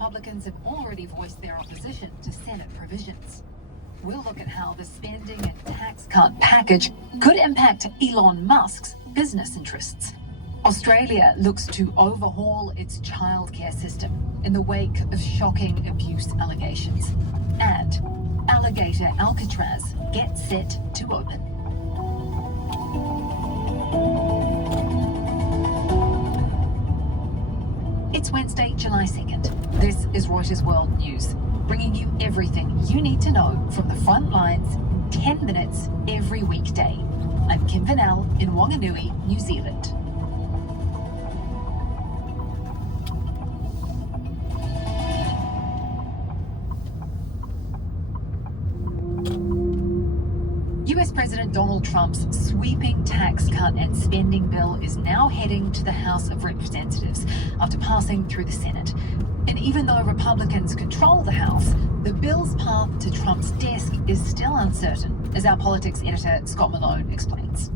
Republicans have already voiced their opposition to Senate provisions. We'll look at how the spending and tax cut package could impact Elon Musk's business interests. Australia looks to overhaul its childcare system in the wake of shocking abuse allegations. And alligator Alcatraz gets set to open. It's Wednesday, July 2nd. This is Reuters World News, bringing you everything you need to know from the front lines in 10 minutes every weekday. I'm Kim Vanel in Wanganui, New Zealand. US President Donald Trump's sweeping tax cut and spending bill is now heading to the House of Representatives after passing through the Senate. And even though Republicans control the House, the bill's path to Trump's desk is still uncertain, as our politics editor Scott Malone explains.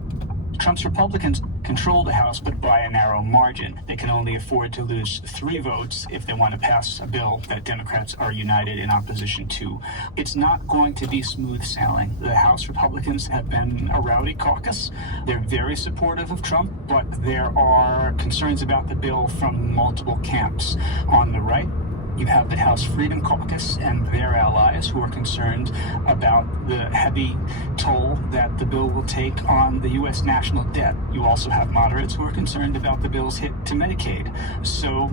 Trump's Republicans control the House, but by a narrow margin. They can only afford to lose 3 votes if they want to pass a bill that Democrats are united in opposition to. It's not going to be smooth sailing. The House Republicans have been a rowdy caucus. They're very supportive of Trump, but there are concerns about the bill from multiple camps. On the right, you have the House Freedom Caucus and their allies who are concerned about the heavy toll that the bill will take on the U.S. national debt. You also have moderates who are concerned about the bill's hit to Medicaid. So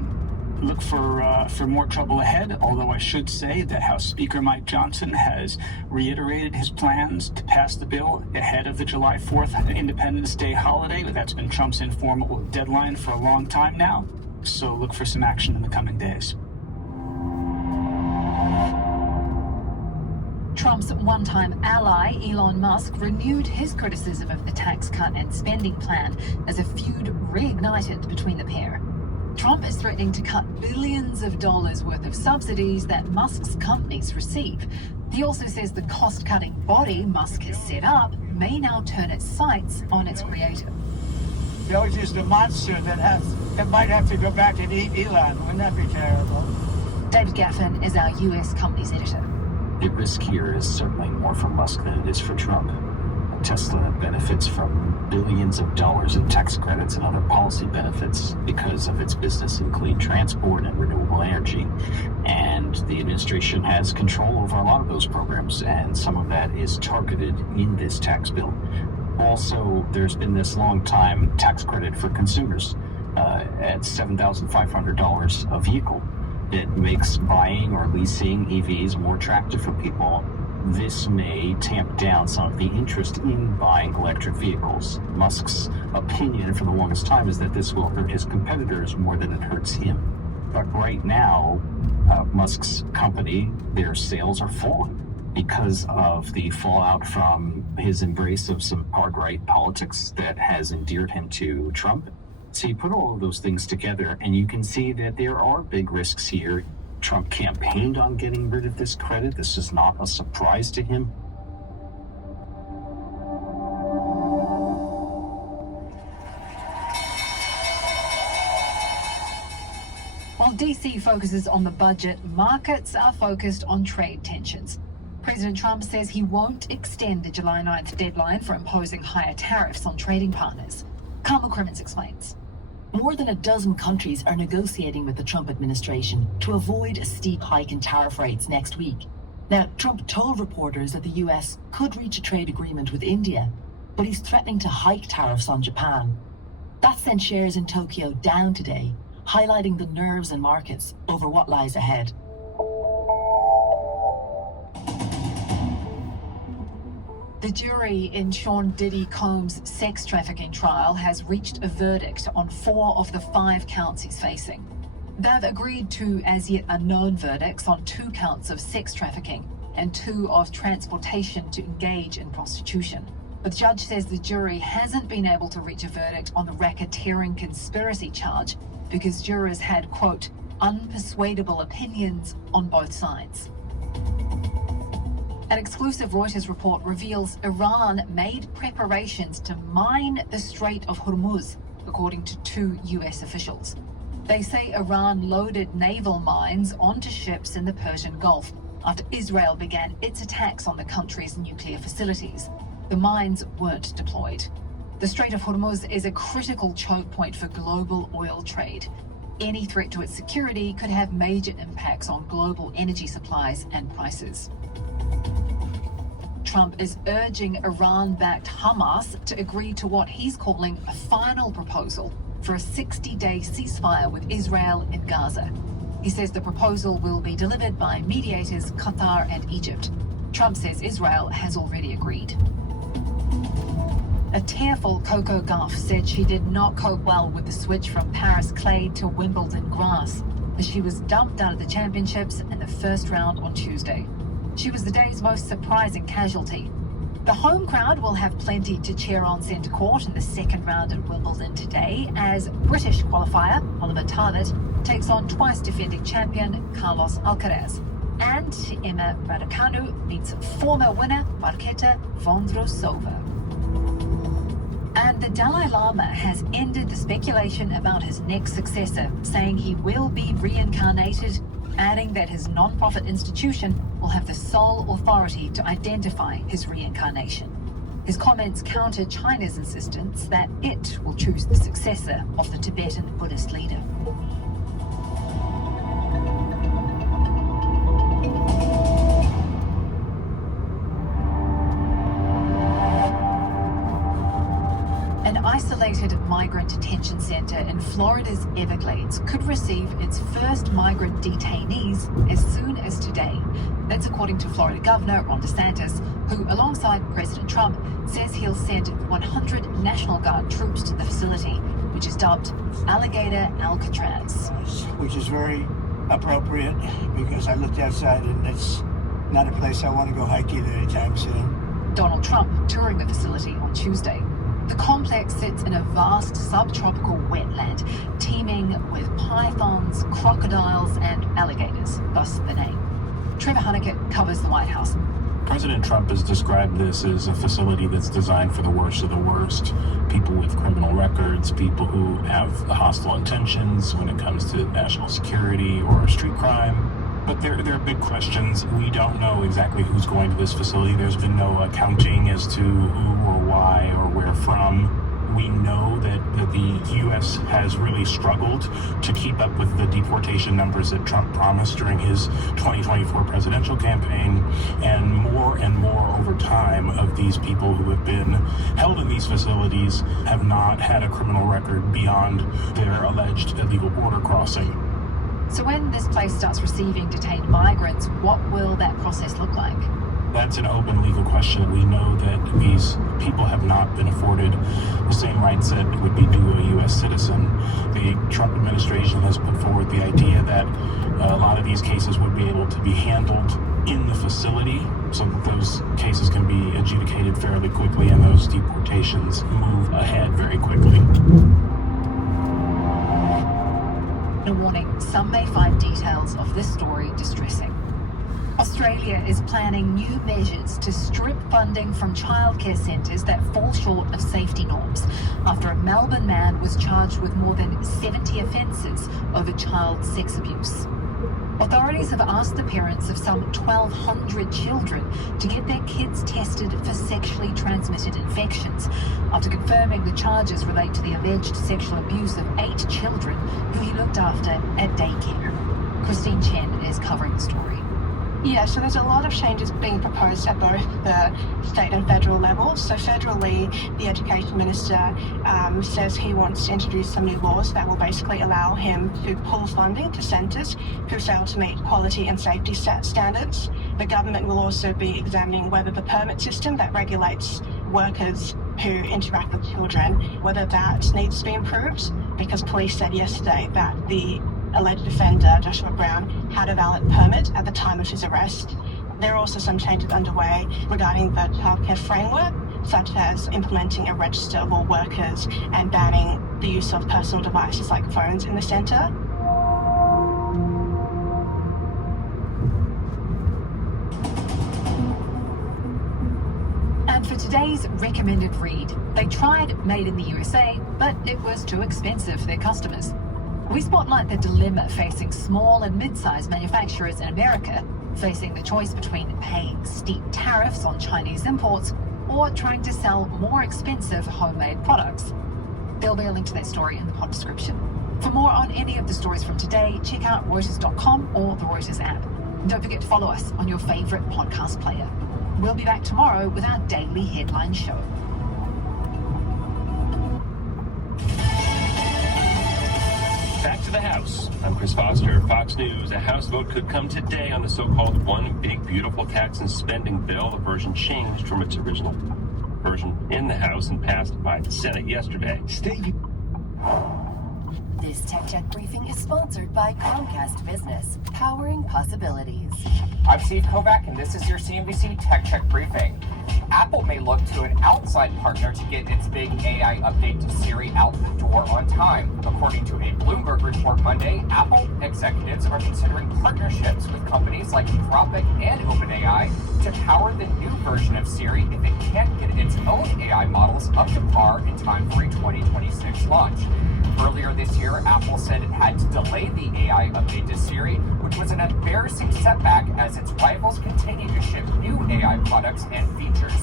look for more trouble ahead, although I should say that House Speaker Mike Johnson has reiterated his plans to pass the bill ahead of the July 4th Independence Day holiday. That's been Trump's informal deadline for a long time now. So look for some action in the coming days. Trump's one-time ally, Elon Musk, renewed his criticism of the tax cut and spending plan as a feud reignited between the pair. Trump is threatening to cut billions of dollars worth of subsidies that Musk's companies receive. He also says the cost-cutting body Musk has set up may now turn its sights on its creator. They always use the monster that might have to go back and eat Elon. Wouldn't that be terrible? David Gaffin is our US companies editor. The risk here is certainly more for Musk than it is for Trump. Tesla benefits from billions of dollars in tax credits and other policy benefits because of its business in clean transport and renewable energy. And the administration has control over a lot of those programs, and some of that is targeted in this tax bill. Also, there's been this long time tax credit for consumers at $7,500 a vehicle. It makes buying or leasing EVs more attractive for people. This may tamp down some of the interest in buying electric vehicles. Musk's opinion for the longest time is that this will hurt his competitors more than it hurts him. But right now, Musk's company, their sales are falling because of the fallout from his embrace of some hard-right politics that has endeared him to Trump. So you put all of those things together and you can see that there are big risks here. Trump campaigned on getting rid of this credit. This is not a surprise to him. While DC focuses on the budget, markets are focused on trade tensions. President Trump says he won't extend the July 9th deadline for imposing higher tariffs on trading partners. Carmel Crimmins explains. More than a dozen countries are negotiating with the Trump administration to avoid a steep hike in tariff rates next week. Now, Trump told reporters that the US could reach a trade agreement with India, but he's threatening to hike tariffs on Japan. That sent shares in Tokyo down today, highlighting the nerves in markets over what lies ahead. The jury in Sean Diddy Combs' sex trafficking trial has reached a verdict on 4 of the 5 counts he's facing. They've agreed to as yet unknown verdicts on 2 counts of sex trafficking and 2 of transportation to engage in prostitution. But the judge says the jury hasn't been able to reach a verdict on the racketeering conspiracy charge because jurors had, quote, unpersuadable opinions on both sides. An exclusive Reuters report reveals Iran made preparations to mine the Strait of Hormuz, according to 2 US officials. They say Iran loaded naval mines onto ships in the Persian Gulf after Israel began its attacks on the country's nuclear facilities. The mines weren't deployed. The Strait of Hormuz is a critical choke point for global oil trade. Any threat to its security could have major impacts on global energy supplies and prices. Trump is urging Iran-backed Hamas to agree to what he's calling a final proposal for a 60-day ceasefire with Israel in Gaza. He says the proposal will be delivered by mediators Qatar and Egypt. Trump says Israel has already agreed. A tearful Coco Gauff said she did not cope well with the switch from Paris clay to Wimbledon grass, as she was dumped out of the championships in the first round on Tuesday. She was the day's most surprising casualty. The home crowd will have plenty to cheer on centre court in the second round at Wimbledon today, as British qualifier Oliver Tarvett takes on twice defending champion Carlos Alcaraz, and Emma Raducanu meets former winner Marketa Vondrousova. And the Dalai Lama has ended the speculation about his next successor, saying he will be reincarnated, adding that his non-profit institution will have the sole authority to identify his reincarnation. His comments counter China's insistence that it will choose the successor of the Tibetan Buddhist leader. An isolated migrant detention center in Florida's Everglades could receive its first migrant detainees as soon as today. That's according to Florida Governor Ron DeSantis, who, alongside President Trump, says he'll send 100 National Guard troops to the facility, which is dubbed Alligator Alcatraz. Which is very appropriate because I looked outside and it's not a place I want to go hiking anytime soon. Donald Trump touring the facility on Tuesday. The complex sits in a vast subtropical wetland, teeming with pythons, crocodiles, and alligators, thus the name. Trevor Hunnicutt covers the White House. President Trump has described this as a facility that's designed for the worst of the worst. People with criminal records, people who have hostile intentions when it comes to national security or street crime. But there are big questions. We don't know exactly who's going to this facility. There's been no accounting as to who or why or where from. We know that the U.S. has really struggled to keep up with the deportation numbers that Trump promised during his 2024 presidential campaign, and more over time of these people who have been held in these facilities have not had a criminal record beyond their alleged illegal border crossing. So when this place starts receiving detained migrants, what will that process look like? That's an open legal question. We know that these people have not been afforded the same rights that would be due a U.S. citizen. The Trump administration has put forward the idea that a lot of these cases would be able to be handled in the facility so that those cases can be adjudicated fairly quickly and those deportations move ahead very quickly. A warning, some may find details of this story distressing. Australia is planning new measures to strip funding from childcare centres that fall short of safety norms after a Melbourne man was charged with more than 70 offences over child sex abuse. Authorities have asked the parents of some 1,200 children to get their kids tested for sexually transmitted infections after confirming the charges relate to the alleged sexual abuse of 8 children who he looked after at daycare. Christine Chen is covering the story. Yeah, so there's a lot of changes being proposed at both the state and federal levels. So federally, the Education Minister says he wants to introduce some new laws that will basically allow him to pull funding to centres who fail to meet quality and safety standards. The government will also be examining whether the permit system that regulates workers who interact with children, whether that needs to be improved, because police said yesterday that the alleged offender, Joshua Brown, had a valid permit at the time of his arrest. There are also some changes underway regarding the childcare framework, such as implementing a register of all workers and banning the use of personal devices like phones in the centre. And for today's recommended read, they tried Made in the USA, but it was too expensive for their customers. We spotlight the dilemma facing small and mid-sized manufacturers in America, facing the choice between paying steep tariffs on Chinese imports or trying to sell more expensive homemade products. There'll be a link to that story in the pod description. For more on any of the stories from today, check out Reuters.com or the Reuters app. And don't forget to follow us on your favorite podcast player. We'll be back tomorrow with our daily headline show. Back to the House. I'm Chris Foster, Fox News. A House vote could come today on the so-called One Big Beautiful Tax and Spending Bill. The version changed from its original version in the House and passed by the Senate yesterday. This Tech Check briefing is sponsored by Comcast Business, powering possibilities. I'm Steve Kovac, and this is your CNBC Tech Check briefing. Apple may look to an outside partner to get its big AI update to Siri out the door on time. According to a Bloomberg report Monday, Apple executives are considering partnerships with companies like Anthropic and OpenAI to power the new version of Siri if it can't get its own AI models up to par in time for a 2026 launch. Earlier this year, Apple said it had to delay the AI update to Siri, which was an embarrassing setback as its rivals continue to ship new AI products and features.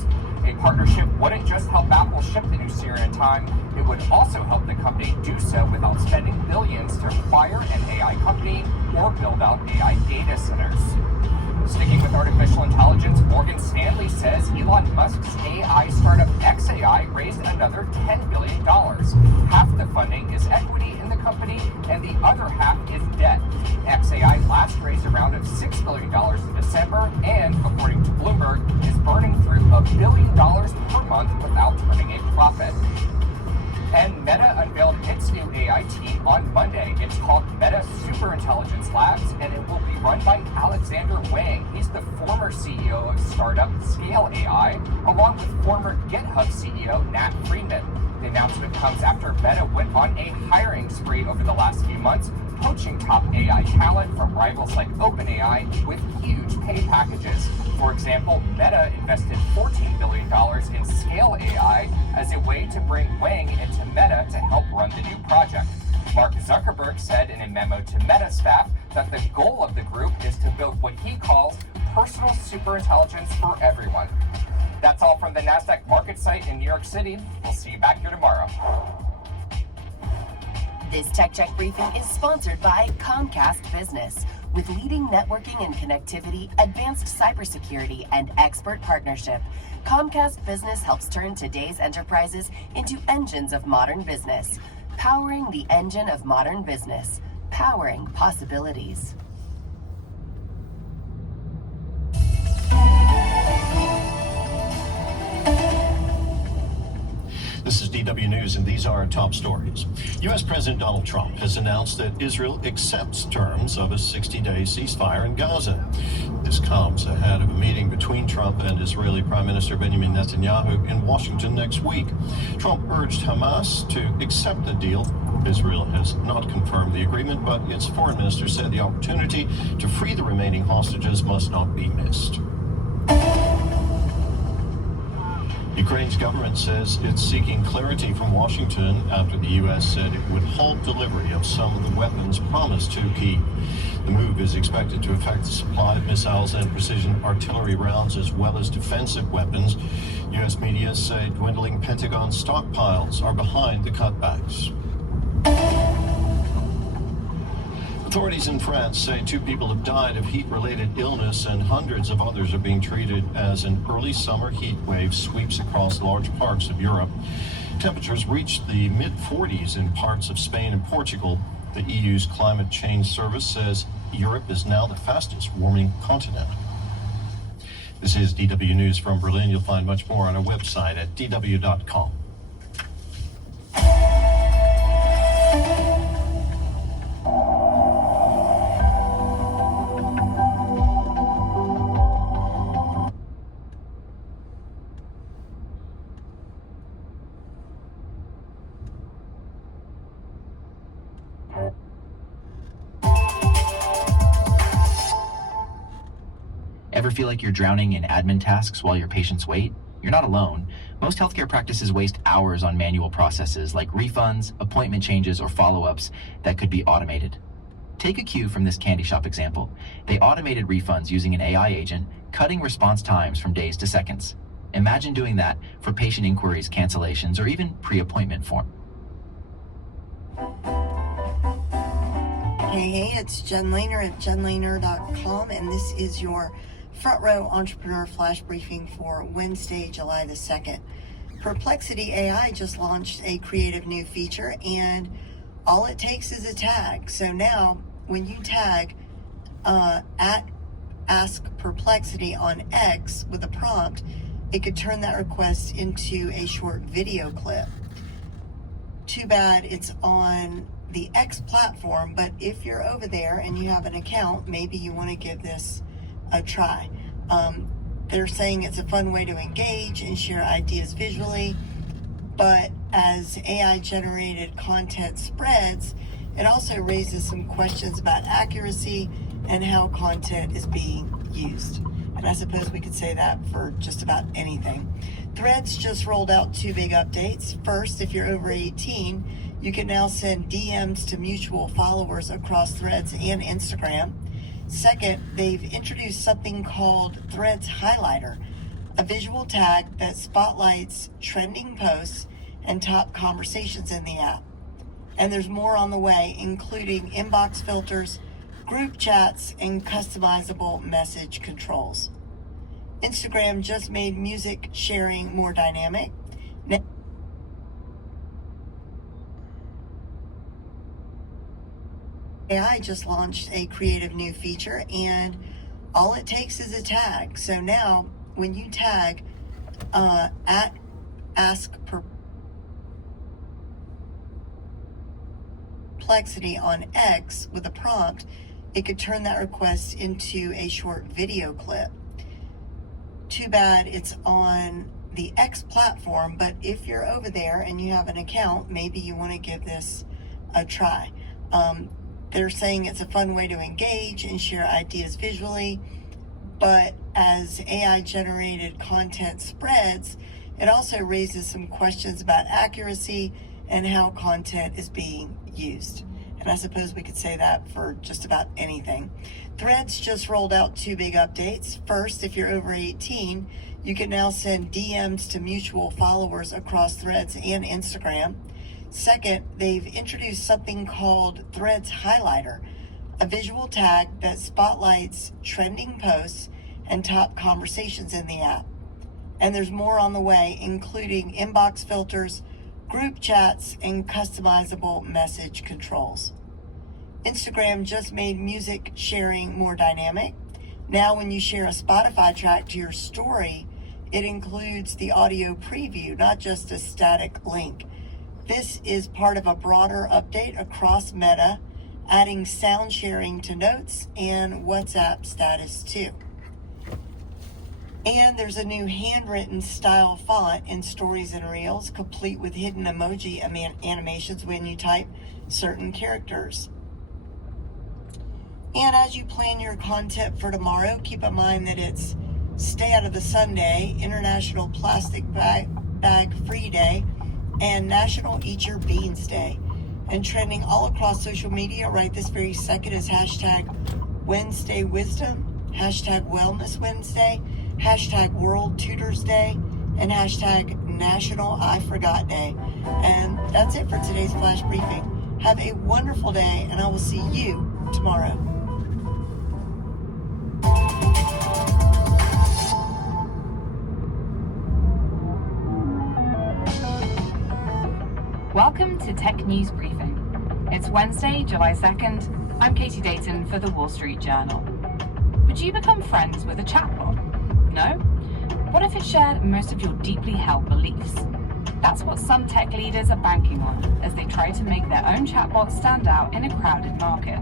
A partnership wouldn't just help Apple ship the new Siri in time, it would also help the company do so without spending billions to acquire an AI company or build out AI data centers. Sticking with artificial intelligence, Morgan Stanley says Elon Musk's AI startup xAI raised another $10 billion. Half the funding is equity in the company, and the other half is debt. xAI last raised a round of $6 billion in December, and, according to Bloomberg, is burning through $1 billion per month without turning a profit. And Meta unveiled its new AI team on Monday. It's called Meta Superintelligence Labs, and it will be run by Alexander Wang. He's the former CEO of startup Scale AI, along with former GitHub CEO Nat Friedman. The announcement comes after Meta went on a hiring spree over the last few months, poaching top AI talent from rivals like OpenAI with huge pay packages. For example, Meta invested $14 billion in Scale AI as a way to bring Wang into Meta to help run the new project. Mark Zuckerberg said in a memo to Meta staff that the goal of the group is to build what he calls personal superintelligence for everyone. That's all from the NASDAQ market site in New York City. We'll see you back here tomorrow. This Tech Check briefing is sponsored by Comcast Business. With leading networking and connectivity, advanced cybersecurity, and expert partnership, Comcast Business helps turn today's enterprises into engines of modern business. Powering the engine of modern business. Powering possibilities. This is DW News, and these are our top stories. U.S. President Donald Trump has announced that Israel accepts terms of a 60-day ceasefire in Gaza. This comes ahead of a meeting between Trump and Israeli Prime Minister Benjamin Netanyahu in Washington next week. Trump urged Hamas to accept the deal. Israel has not confirmed the agreement, but its foreign minister said the opportunity to free the remaining hostages must not be missed. Ukraine's government says it's seeking clarity from Washington after the U.S. said it would halt delivery of some of the weapons promised to Kyiv. The move is expected to affect the supply of missiles and precision artillery rounds as well as defensive weapons. U.S. media say dwindling Pentagon stockpiles are behind the cutbacks. Authorities in France say 2 people have died of heat-related illness and hundreds of others are being treated as an early summer heat wave sweeps across large parts of Europe. Temperatures reached the mid-40s in parts of Spain and Portugal. The EU's climate change service says Europe is now the fastest warming continent. This is DW News from Berlin. You'll find much more on our website at dw.com. Ever feel like you're drowning in admin tasks while your patients wait? You're not alone. Most healthcare practices waste hours on manual processes like refunds, appointment changes, or follow-ups that could be automated. Take a cue from this candy shop example. They automated refunds using an AI agent, cutting response times from days to seconds. Imagine doing that for patient inquiries, cancellations, or even pre-appointment form. Hey, it's Jen Lehner at jenlehner.com, and this is your Front Row Entrepreneur Flash Briefing for Wednesday, July the 2nd. Perplexity AI just launched a creative new feature, and all it takes is a tag. So now, when you tag at Ask Perplexity on X with a prompt, it could turn that request into a short video clip. Too bad it's on the X platform, but if you're over there and you have an account, maybe you want to give this a try. They're saying it's a fun way to engage and share ideas visually, but as AI generated content spreads, it also raises some questions about accuracy and how content is being used. And I suppose we could say that for just about anything. Threads just rolled out 2 big updates. First, if you're over 18, you can now send DMs to mutual followers across Threads and Instagram. Second, they've introduced something called Threads Highlighter, a visual tag that spotlights trending posts and top conversations in the app. And there's more on the way, including inbox filters, group chats, and customizable message controls. Instagram just made music sharing more dynamic. AI just launched a creative new feature, and all it takes is a tag. So now, when you tag at Ask Perplexity on X with a prompt, it could turn that request into a short video clip. Too bad it's on the X platform, but if you're over there and you have an account, maybe you want to give this a try. They're saying it's a fun way to engage and share ideas visually, but as AI generated content spreads, it also raises some questions about accuracy and how content is being used. And I suppose we could say that for just about anything. Threads just rolled out 2 big updates. First, if you're over 18, you can now send DMs to mutual followers across Threads and Instagram. Second, they've introduced something called Threads Highlighter, a visual tag that spotlights trending posts and top conversations in the app. And there's more on the way, including inbox filters, group chats, and customizable message controls. Instagram just made music sharing more dynamic. Now when you share a Spotify track to your story, it includes the audio preview, not just a static link. This is part of a broader update across Meta, adding sound sharing to notes and WhatsApp status too. And there's a new handwritten style font in Stories and Reels, complete with hidden emoji animations when you type certain characters. And as you plan your content for tomorrow, keep in mind that it's Stay Out of the Sun Day, International Plastic Bag Free Day, and National Eat Your Beans Day. And trending all across social media right this very second is hashtag Wednesday Wisdom, hashtag Wellness Wednesday, hashtag World Tutors Day, and hashtag National I Forgot Day. And that's it for today's Flash Briefing. Have a wonderful day, and I will see you tomorrow. Welcome to Tech News Briefing. It's Wednesday, July 2nd. I'm Katie Dayton for the Wall Street Journal. Would you become friends with a chatbot? No? What if it shared most of your deeply held beliefs? That's what some tech leaders are banking on as they try to make their own chatbot stand out in a crowded market.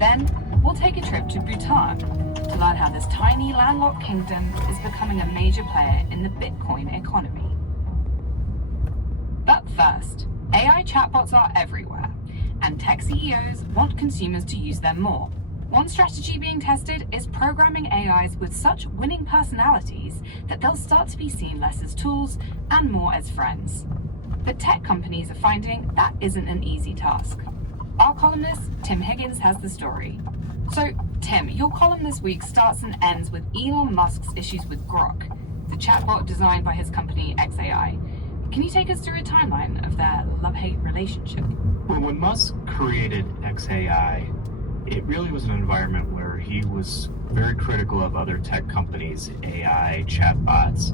Then, we'll take a trip to Bhutan to learn how this tiny landlocked kingdom is becoming a major player in the Bitcoin economy. But first, AI chatbots are everywhere, and tech CEOs want consumers to use them more. One strategy being tested is programming AIs with such winning personalities that they'll start to be seen less as tools and more as friends. But tech companies are finding that isn't an easy task. Our columnist, Tim Higgins, has the story. So, Tim, your column this week starts and ends with Elon Musk's issues with Grok, the chatbot designed by his company xAI. Can you take us through a timeline of their love-hate relationship? Well, when Musk created xAI, it really was an environment where he was very critical of other tech companies' AI chatbots,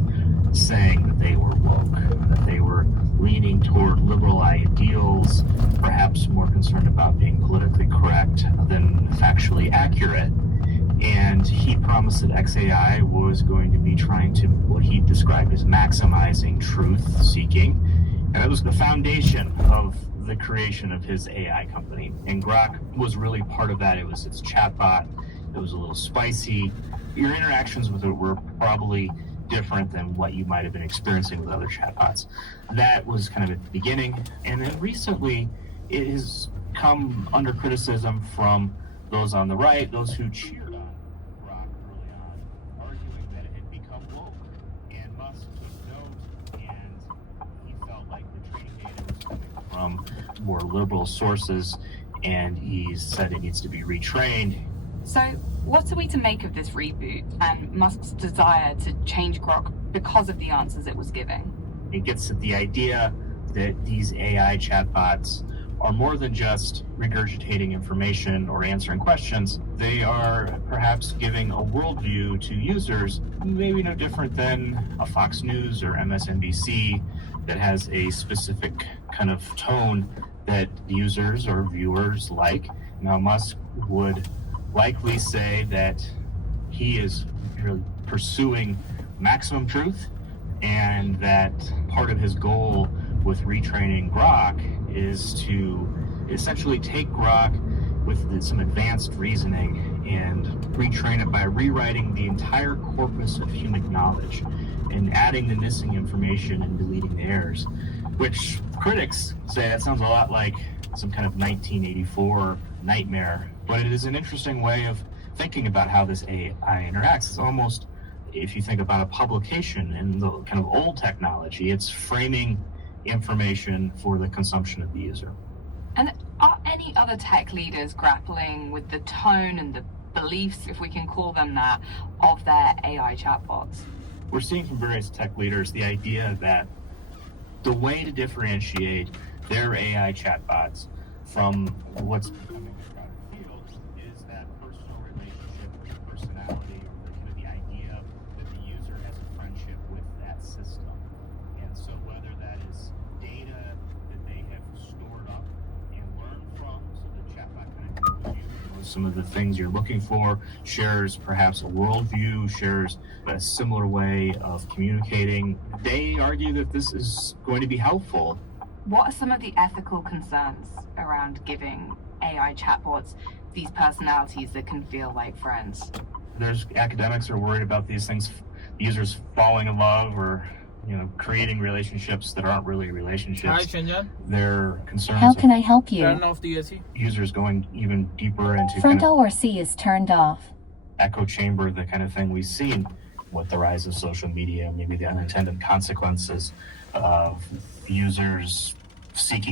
saying that they were woke, that they were leaning toward liberal ideals, perhaps more concerned about being politically correct than factually accurate. And he promised that xAI was going to be trying to, what he described as maximizing truth seeking. And that was the foundation of the creation of his AI company. And Grok was really part of that. It was its chatbot. It was a little spicy. Your interactions with it were probably different than what you might have been experiencing with other chatbots. That was kind of at the beginning. And then recently, it has come under criticism from those on the right, those who cheered on Grok early on, arguing that it had become woke. And Musk took note, and he felt like the training data was coming from more liberal sources, and he said it needs to be retrained. So, what are we to make of this reboot and Musk's desire to change Grok because of the answers it was giving? It gets at the idea that these AI chatbots are more than just regurgitating information or answering questions. They are perhaps giving a worldview to users, maybe no different than a Fox News or MSNBC, that has a specific kind of tone that users or viewers like. Now, Musk would likely say that he is really pursuing maximum truth, and that part of his goal with retraining Grok is to essentially take Grok with some advanced reasoning and retrain it by rewriting the entire corpus of human knowledge and adding the missing information and deleting the errors, which critics say that sounds a lot like some kind of 1984 nightmare. But it is an interesting way of thinking about how this AI interacts. It's almost, if you think about a publication in the kind of old technology, it's framing information for the consumption of the user. And are any other tech leaders grappling with the tone and the beliefs, if we can call them that, of their AI chatbots? We're seeing from various tech leaders the idea that the way to differentiate their AI chatbots from what's becoming a crowded field is that personal relationship with the personality, or the kind of the idea that the user has a friendship with that system. And so whether that is data that they have stored up and learned from, so the chatbot kind of knows you, knows some of the things you're looking for, shares perhaps a worldview, shares a similar way of communicating, they argue that this is going to be helpful. What are some of the ethical concerns around giving AI chatbots these personalities that can feel like friends? There's academics who are worried about these things, users falling in love or creating relationships that aren't really relationships. Hi, Changan. They're concerned. How can I help you? Turn off the AC. Users going even deeper into frontal or C is turned off. Echo chamber, the kind of thing we've seen with the rise of social media, maybe the unintended consequences of users seeking